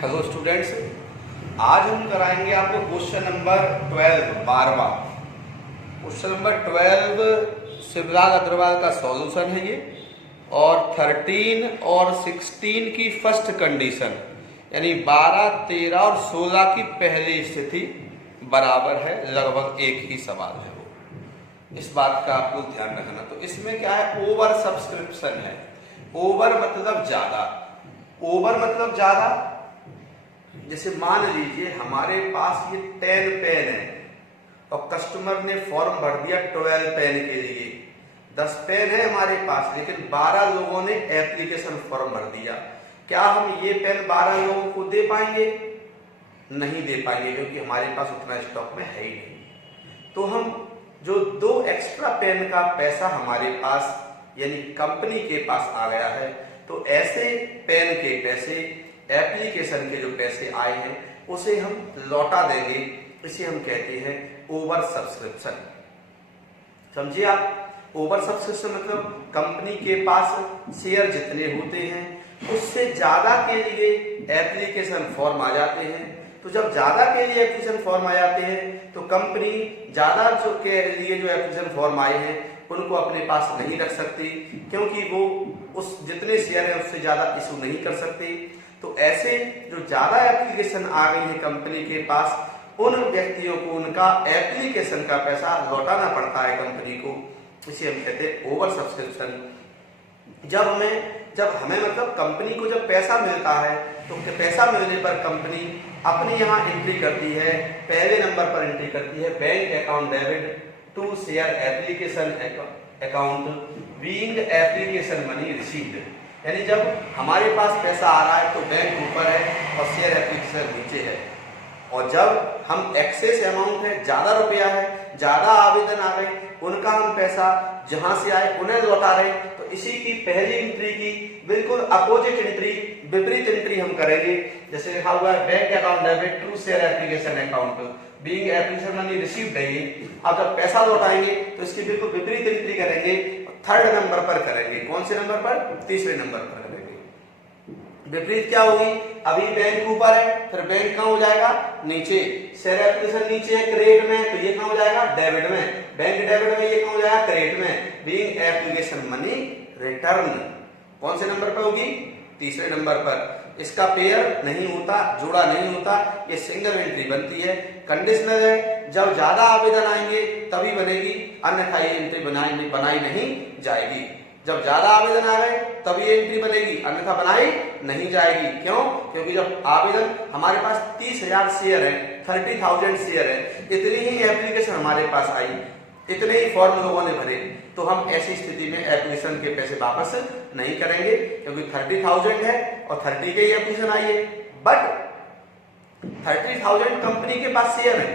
Hello students, आज हम कराएंगे आपको क्वेश्चन नंबर 12 12वां क्वेश्चन नंबर 12 शिवराज अग्रवाल का सॉल्यूशन है ये। और 13 और 16 की फर्स्ट कंडीशन यानी 12, 13 और 16 की पहली स्थिति बराबर है, लगभग एक ही सवाल है वो, इस बात का आपको ध्यान रखना। तो इसमें क्या है, ओवर सब्सक्रिप्शन है। ओवर मतलब ज्यादा, ओवर मतलब ज्यादा। जैसे मान लीजिए हमारे पास ये 10 पेन है और कस्टमर ने फॉर्म भर दिया 12 पेन के लिए। 10 पेन है हमारे पास, लेकिन 12 लोगों ने एप्लीकेशन फॉर्म भर दिया। क्या हम ये पेन 12 लोगों को दे पाएंगे? नहीं दे पाएंगे, क्योंकि हमारे पास उतना स्टॉक में है ही नहीं। तो हम जो 2 एक्स्ट्रा पेन का पैसा हमारे पास यानी कंपनी के पास आ गया है, तो ऐसे पेन के पैसे, एप्लीकेशन के जो पैसे आए हैं, उसे हम लौटा देंगे। इसे हम कहते हैं ओवर सब्सक्रिप्शन। समझिए आप, ओवर सब्सक्रिप्शन मतलब कंपनी के पास शेयर जितने होते हैं उससे ज्यादा के लिए एप्लीकेशन फॉर्म आ जाते हैं। तो जब ज्यादा के लिए एप्लीकेशन फॉर्म आ जाते हैं तो कंपनी ज्यादा जो के लिए जो एप्लीकेशन फॉर्म आए हैं उनको अपने पास नहीं रख सकती, क्योंकि वो उस जितने शेयर है उससे ज्यादा इशू नहीं कर सकती। तो ऐसे जो ज्यादा एप्लीकेशन आ गई है कंपनी के पास, उन व्यक्तियों को उनका एप्लीकेशन का पैसा लौटाना पड़ता है कंपनी को। इसे हम कहते हैं ओवर सब्सक्रिप्शन। जब हमें मतलब कंपनी को जब पैसा मिलता है तो पैसा मिलने पर कंपनी अपने यहाँ एंट्री करती है, पहले नंबर पर एंट्री करती है bank account debit to share application account being application money received. यानी जब हमारे पास पैसा आ रहा है तो बैंक ऊपर है और शेयर एप्लीकेशन नीचे है। और जब हम एक्सेस अमाउंट है, ज्यादा रुपया है, ज्यादा आवेदन आ गए, उनका हम पैसा जहां से आए उन्हें लौटा रहे। तो इसी की पहली एंट्री की बिल्कुल अपोजिट एंट्री, विपरीत एंट्री हम करेंगे। जैसे लिखा हुआ है bank account debit to share application account being application money received है। अब जब पैसा लौटाएंगे तो इसकी बिल्कुल विपरीत एंट्री करेंगे, थर्ड नंबर पर करेंगे। कौन से नंबर पर? तीसरे नंबर पर करेंगे। विपरीत क्या होगी? अभी बैंक ऊपर है, फिर बैंक कहां हो जाएगा? नीचे। शेयर एप्लीकेशन नीचे है क्रेडिट में, तो ये कहां हो जाएगा? डेबिट में। बैंक डेबिट में, ये कहां हो जाएगा? क्रेडिट में। बीइंग एप्लीकेशन मनी रिटर्न कौन से नंबर पर होगी? तीसरे नंबर पर। इसका पेयर नहीं होता, जोड़ा नहीं होता, ये सिंगल एंट्री बनती है। कंडीशनल है, जब ज्यादा आवेदन आएंगे तभी बनेगी, अन्यथा ये एंट्री बनाई नहीं जाएगी। जब ज्यादा आवेदन आ गए तभी ये एंट्री बनेगी, अन्यथा बनाई नहीं जाएगी। क्यों? क्योंकि जब आवेदन हमारे पास 30,000 शेयर है, 30,000 शेयर है, इतनी ही एप्लीकेशन हमारे पास आई, इतने ही फॉर्म लोगों ने भरे, तो हम ऐसी स्थिति में एप्लीकेशन के पैसे वापस नहीं करेंगे, क्योंकि 30,000 है और 30 के ही एप्लीकेशन आई है। बट 30,000 कंपनी के पास शेयर है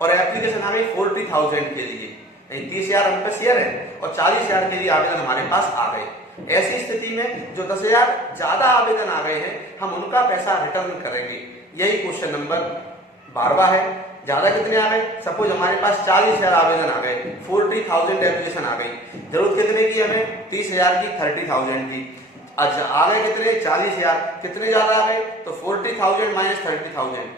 और एप्लीकेशन आ गई 40,000 के लिए। 30,000 हम पे शेयर है और 40,000 के लिए आवेदन हमारे पास आ गए। ऐसी स्थिति में जो 10,000 ज्यादा आवेदन आ गए हैं, हम उनका पैसा रिटर्न करेंगे। यही क्वेश्चन नंबर 12वां है। ज्यादा कितने आ गए? सपोज हमारे पास 40,000 आवेदन आ गए, 40,000 एप्लीकेशन आ गई। जरूरत कितने की हमें? 30,000 की, 30,000 की। अच्छा, आ गए कितने? 40,000। कितने ज्यादा आ गए? तो 40,000 माइनस 30,000,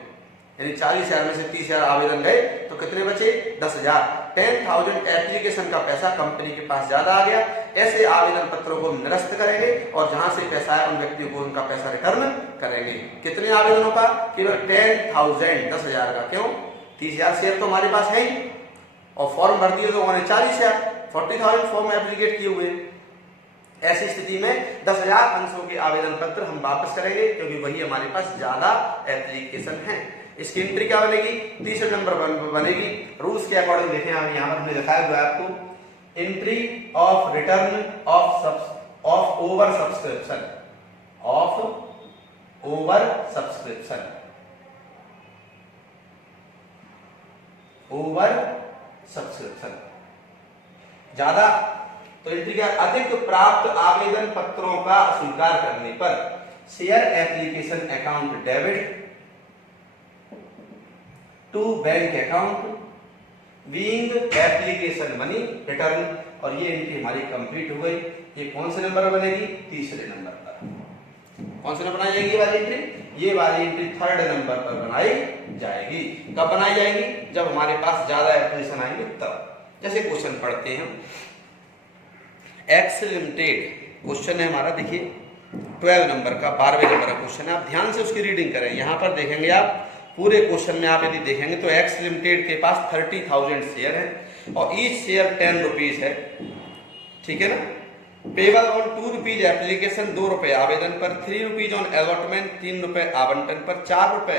यानी 40,000 में से 30,000 आवेदन गए तो कितने बचे? 10,000। 10,000 एप्लीकेशन का पैसा कंपनी के पास ज्यादा आ गया। ऐसे आवेदन पत्रों को निरस्त करेंगे और जहां से पैसा आया उन व्यक्तियों को उनका पैसा रिटर्न करेंगे। कितने आवेदनों का? केवल 10,000, 10,000 का। क्यों? 30,000 शेयर तो हमारे पास है ही और फॉर्म भर दिए लोगों ने 40,000, 40,000 फॉर्म एप्लीकेट किए हुए। ऐसी स्थिति में 10,000 अंशों के आवेदन पत्र हम वापस करेंगे, क्योंकि वही हमारे पास ज्यादा एप्लीकेशन है। इसकी एंट्री क्या बनेगी? तीसरे नंबर पर बनेगी। रूल्स के अकॉर्डिंग देखें, आप यहाँ पर हमने दिखाया हुआ है आपको, entry of return of over subscription, of over subscription, over subscription ज्यादा। तो एंट्री क्या? अधिक प्राप्त आवेदन पत्रों का स्वीकार करने पर share application account debit to bank account being application money return. और ये एंट्री हमारी कंप्लीट हो गई। ये कौन से नंबर पर बनेगी? तीसरे नंबर पर। कौन सी बनाई जाएगी ये वाली एंट्री? ये वाली एंट्री थर्ड नंबर पर बनाई जाएगी। कब बनाई जाएगी? जब हमारे पास ज्यादा एप्लीकेशन आएंगे तब। जैसे क्वेश्चन पढ़ते हैं, एक्स लिमिटेड क्वेश्चन है हमारा, देखिए 12 नंबर का, 12वें नंबर का क्वेश्चन है। आप ध्यान से उसकी रीडिंग करें। यहाँ पर देखेंगे आप पूरे क्वेश्चन में, आप यदि देखेंगे तो एक्स लिमिटेड के पास 30,000 शेयर है और ईच शेयर 10 रुपीज है, ठीक है ना। पेबल ऑन 2 रुपीज एप्लीकेशन, 2 रुपए आवेदन पर, 3 रुपीज ऑन अलॉटमेंट, 3 रुपए आवंटन पर, 4 रुपए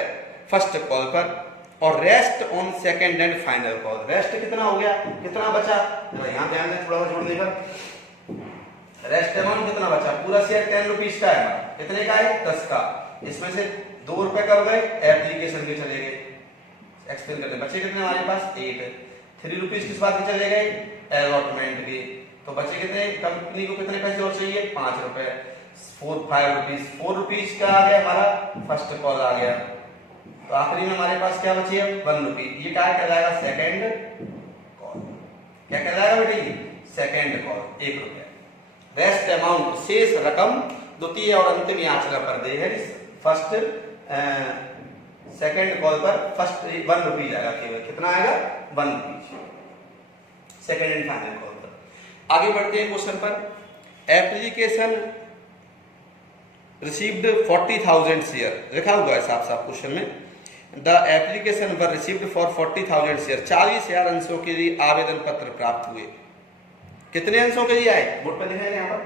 फर्स्ट कॉल पर, और rest on second and final call. Rest कितना हो गया, कितना बचा, यहाँ ध्यान दें थोड़ा जोड़ने पर। रेस्ट अमाउंट कितना बचा, पूरा शेयर 10 रुपीज का है, कितने का है, 10 का। इसमें से 2 रुपए कब गए, एप्लीकेशन के चले गए, एक्सप्लेन करते, बचे कितने हमारे पास 8। 3 रुपीज किस बात के चले गए, अलॉटमेंट के, तो बचे कितने, कंपनी को कितने पैसे और चाहिए, 5 रुपए। 5 रुपीज, 4 रुपीज का आ गया हमारा फर्स्ट कॉल आ गया, तो आखिरी में हमारे पास क्या बची है, 1 रुपी। ये क्या कहलाएगा, सेकेंड कॉल। क्या कहलाएगा बेटे, सेकेंड कॉल, 1 रुपया। रेस्ट अमाउंट, शेष रकम, द्वितीय और अंतिम याचना पर दे है, फर्स्ट सेकेंड कॉल पर फर्स्ट 1 रुपीज आएगा केवल, कितना आएगा, 1 rupees second and final call पर। आगे बढ़ते हैं क्वेश्चन पर। एप्लीकेशन रिसीव्ड 40,000 शेयर, लिखा हुआ है साफ साफ क्वेश्चन में। The application were received for 40,000 share, 40,000 अंशों के लिए आवेदन पत्र प्राप्त हुए। कितने अंशों के लिए आए, बोर्ड पर लिखा है यहाँ पर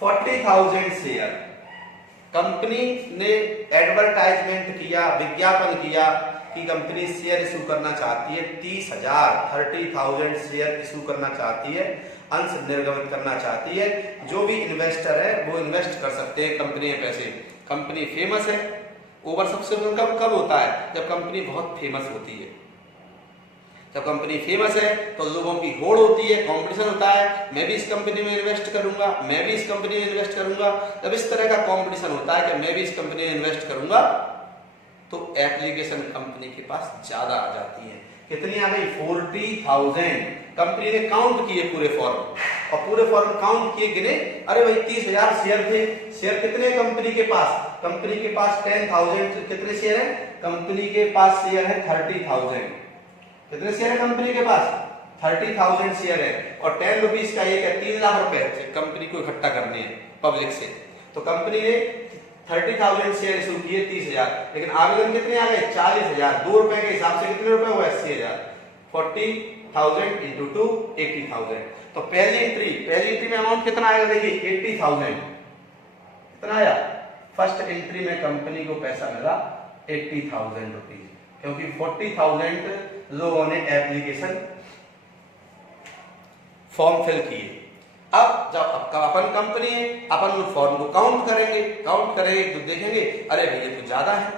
40,000 शेयर। कंपनी ने एडवर्टाइजमेंट किया, विज्ञापन किया कि कंपनी शेयर इशू करना चाहती है, 30,000 शेयर इशू करना चाहती है, अंश निर्गमित करना चाहती है। जो भी इन्वेस्टर है वो इन्वेस्ट कर सकते हैं कंपनी में पैसे। कंपनी फेमस है, ओवर सब्सक्रिप्शन कब होता है, जब कंपनी बहुत फेमस होती है। जब कंपनी फेमस है तो लोगों की होड़ होती है, कंपटीशन होता है, मैं भी इस कंपनी में इन्वेस्ट करूंगा, मैं भी इस कंपनी में इन्वेस्ट करूंगा। जब इस तरह का कंपटीशन होता है कि मैं भी इस कंपनी में इन्वेस्ट करूंगा, तो एप्लीकेशन कंपनी के पास ज्यादा आ जाती है। कितनी आ गई, 40,000। कंपनी ने काउंट किए पूरे फॉर्म, और पूरे फॉर्म काउंट किए, गिने, अरे भाई 30,000 शेयर थे। शेयर कितने कंपनी के पास, कंपनी के पास 10,000 कितने शेयर है, कंपनी के पास शेयर है 30,000। कितने शेयर है कंपनी के पास, 30,000 शेयर है, और 10 रुपीज का एक है, 3 लाख रुपए कंपनी को इकट्ठा करने हैं पब्लिक से। तो कंपनी ने 30,000 शेयर इशू किए 30,000, लेकिन आवेदन कितने आ गए, 40,000। 2 रुपए के हिसाब से कितने रुपए हुआ, 80,000। 40,000 इंटू 2, 80,000। तो पहली एंट्री में अमाउंट कितना आएगा, देखिए 80,000 कितना आया। फर्स्ट एंट्री में कंपनी को पैसा मिला 80,000 रुपीज, क्योंकि 40,000 लोगों ने एप्लीकेशन फॉर्म फिल किए। अब जब अपन कंपनी है, अपन उस फॉर्म को काउंट करेंगे तो देखेंगे, अरे भैया तो ज्यादा है,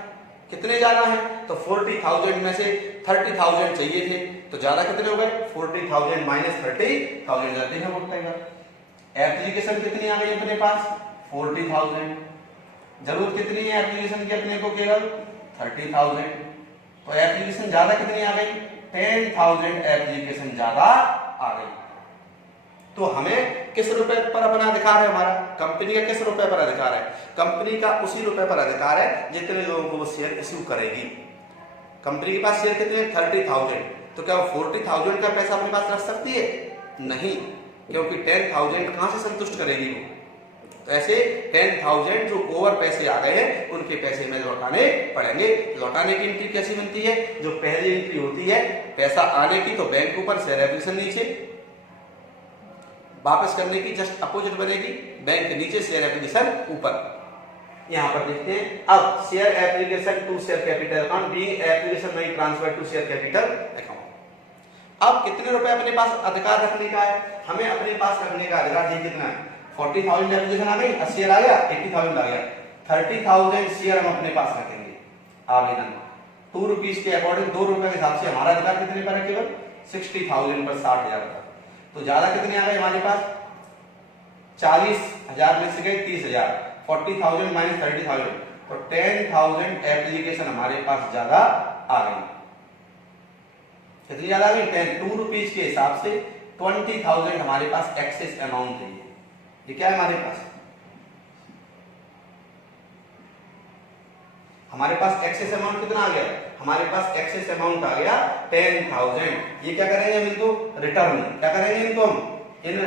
कितने ज्यादा है, तो 40,000 में से 30,000 चाहिए थे, तो ज्यादा कितने हो गए, 40,000 माइनस 30,000 जाते हैं बोलता। एप्लीकेशन कितनी आ गई अपने पास, 40,000। जरूरत कितनी है एप्लीकेशन की अपने को, केवल 30,000। तो एप्लीकेशन ज्यादा कितनी आ गई, 10,000 एप्लीकेशन ज्यादा आ गई। तो हमें किस रुपए पर अपना अधिकार है, हमारा कंपनी का किस रुपए पर अधिकार है, कंपनी का उसी रुपए पर अधिकार है जितने लोगों को वो शेयर इश्यू करेगी। कंपनी के पास शेयर कितने, 30,000। तो क्या वो 40,000 का पैसा अपने पास रख सकती है, नहीं, क्योंकि 10,000 कहां से संतुष्ट करेगी वो। तो ऐसे 10,000 जो ओवर पैसे आ गए हैं उनके पैसे में लौटाने पड़ेंगे। लौटाने की एंट्री कैसी बनती है, जो पहली एंट्री होती है पैसा आने की, तो बैंक ऊपर शेयर एप्लीकेशन नीचे, वापस करने की जस्ट अपोजिट बनेगी, बैंक नीचे शेयर एप्लीकेशन ऊपर। यहां पर देखते हैं, अब share application to share capital account being application money transfer to share capital account. अब कितने रुपए अपने पास अधिकार रखने का है, हमें अपने पास रखने का अधिकार देखिए कितना है, 40,000 एप्लीकेशन आ गई, 80,000 आ गया, 80,000 आ गया, 30,000 शेयर हम अपने पास रखेंगे आवेदन 2 रुपीज के अकॉर्डिंग। 2 रुपए के हिसाब से हमारा अधिकार कितने पर है, केवल 60,000 पर, 60,000 पर। तो ज्यादा कितने आ गए हमारे पास, 40,000 में से गए 30,000, 40,000 माइनस 30,000, तो 10,000 एप्लीकेशन हमारे पास ज्यादा आ गई। कितनी ज्यादा आ गई, 10। 2 रुपीज के हिसाब से 20,000 हमारे पास एक्सेस अमाउंट है। ये क्या है हमारे पास, हमारे पास एक्सेस अमाउंट कितना आ गया, हमारे पास एक्सेस अमाउंट आ गया 10,000। ये क्या करेंगे हम इनको रिटर्न, क्या करेंगे इनको हम इन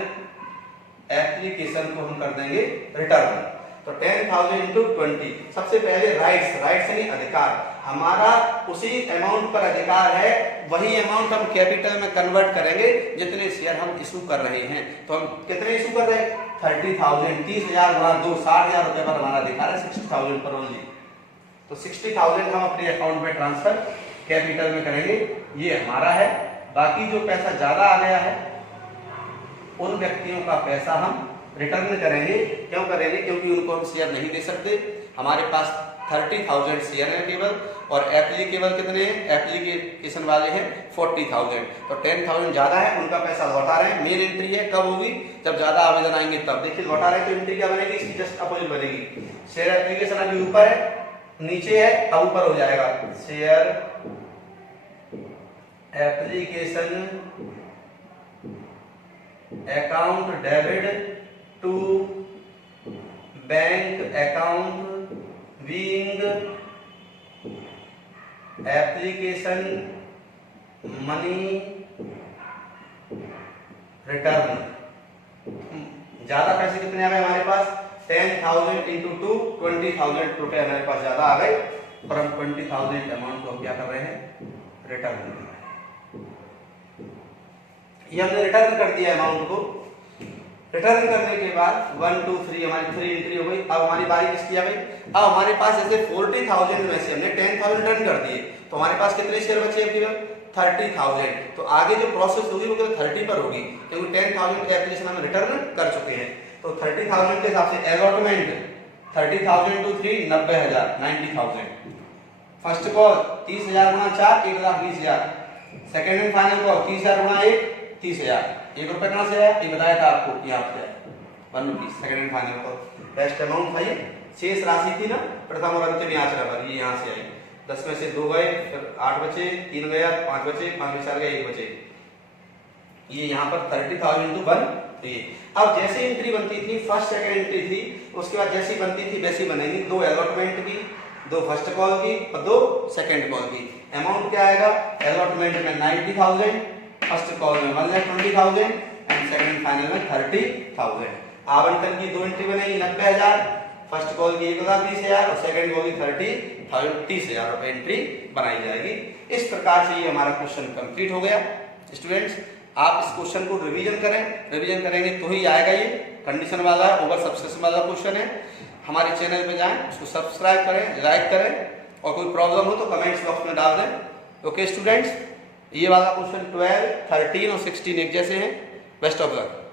एप्लीकेशन को हम कर देंगे रिटर्न। तो 10,000 इंटू 20, सबसे पहले राइट्स, राइट्स यानी अधिकार, हमारा उसी अमाउंट पर अधिकार है, वही अमाउंट हम कैपिटल में कन्वर्ट करेंगे जितने शेयर हम इशू कर रहे हैं। तो हम कितने इशू कर रहे हैं, 30,000, 30,000 गुणा 2, 60,000 रुपए पर हमारा अधिकार है, 60,000 पर ओनली। तो 60,000 हम अपने अकाउंट में ट्रांसफर कैपिटल में करेंगे, ये हमारा है। बाकी जो पैसा ज्यादा आ गया है उन व्यक्तियों का पैसा हम रिटर्न करेंगे। क्यों करेंगे, क्योंकि उनको हम शेयर नहीं दे सकते। हमारे पास 30,000 शेयर है केवल, और एप्लीकेबल कितने हैं, एप्लीकेशन वाले हैं 40,000। तो 10,000 ज्यादा है, उनका पैसा लौटा रहे हैं। मेन एंट्री है कब होगी, जब ज्यादा आवेदन आएंगे तब। देखिए लौटा रहे हैं तो एंट्री क्या बनेगी, इसकी जस्ट अपोजिट बनेगी। शेयर एप्लीकेशन अभी ऊपर है, नीचे है, अब ऊपर हो जाएगा share application account debit to bank account being application money return. ज्यादा पैसे कितने आ गए हमारे पास, 10,000 इंटू 2, 20,000 रुपए हमारे पास ज्यादा आ गए, और हम 20,000 अमाउंट को हम क्या कर रहे हैं, रिटर्न कर रहे हैं। ये हमने रिटर्न कर दिया अमाउंट को। रिटर्न करने के बाद 1 2 3 हमारी 3 एंट्री हो गई। अब हमारी बारी किसकी आ गई, अब हमारे पास जैसे 40,000 में से हमने 10,000 रिटर्न कर दिए, तो हमारे पास कितने शेयर बचे हैं केवल 30,000। तो आगे जो प्रोसेस होगी वो केवल 30 पर होगी, क्योंकि 10,000 के एप्लीकेशन हम रिटर्न कर चुके हैं। तो 30,000 के हिसाब से अलॉटमेंट 30,000 टू 3 90,000 90,000। फर्स्ट कॉल 30,000 गुणा 4 1,20,000। सेकंड एंड फाइनल कॉल 30,000 गुणा 1 30,000। 1 रुपए कहां से आया, ये बताया था आपको, यहाँ से 1 rupees. Second and final call best amount था ये। शेष राशि थी ना प्रथम और अंतिम आचरण पर, ये यहाँ से आई। 10 में से 2 गए, फिर 8 बचे, 3 गया, 5 बचे, 5 में 4 गए, 1 बचे। ये यहाँ पर 30,000 इंटू 1 तो ये। अब जैसे एंट्री बनती थी, फर्स्ट सेकंड एंट्री थी, उसके बाद जैसी बनती थी वैसी बनेगी। 2 अलॉटमेंट की, 2 फर्स्ट कॉल की और 2 सेकंड कॉल की। अमाउंट क्या आएगा, अलॉटमेंट में 90,000, फर्स्ट कॉल में 1,20,000 एंड सेकंड फाइनल में 30,000। आवंटन की 2 एंट्री बनेगी 90,000, फर्स्ट कॉल की 1,20,000 और सेकंड कॉल की 30,000 30,000 रुपए एंट्री बनाई जाएगी। इस प्रकार से ये हमारा क्वेश्चन कंप्लीट हो गया। स्टूडेंट्स आप इस क्वेश्चन को रिवीजन करें, रिवीजन करेंगे तो ही आएगा। ये कंडीशन वाला है, ओवर सब्सक्रिप्शन वाला क्वेश्चन है। हमारे चैनल पे जाएं, उसको सब्सक्राइब करें, लाइक करें, और कोई प्रॉब्लम हो तो कमेंट्स बॉक्स में डाल दें। ओके स्टूडेंट्स, ये वाला क्वेश्चन 12, 13 और 16 एक जैसे हैं। Best of luck.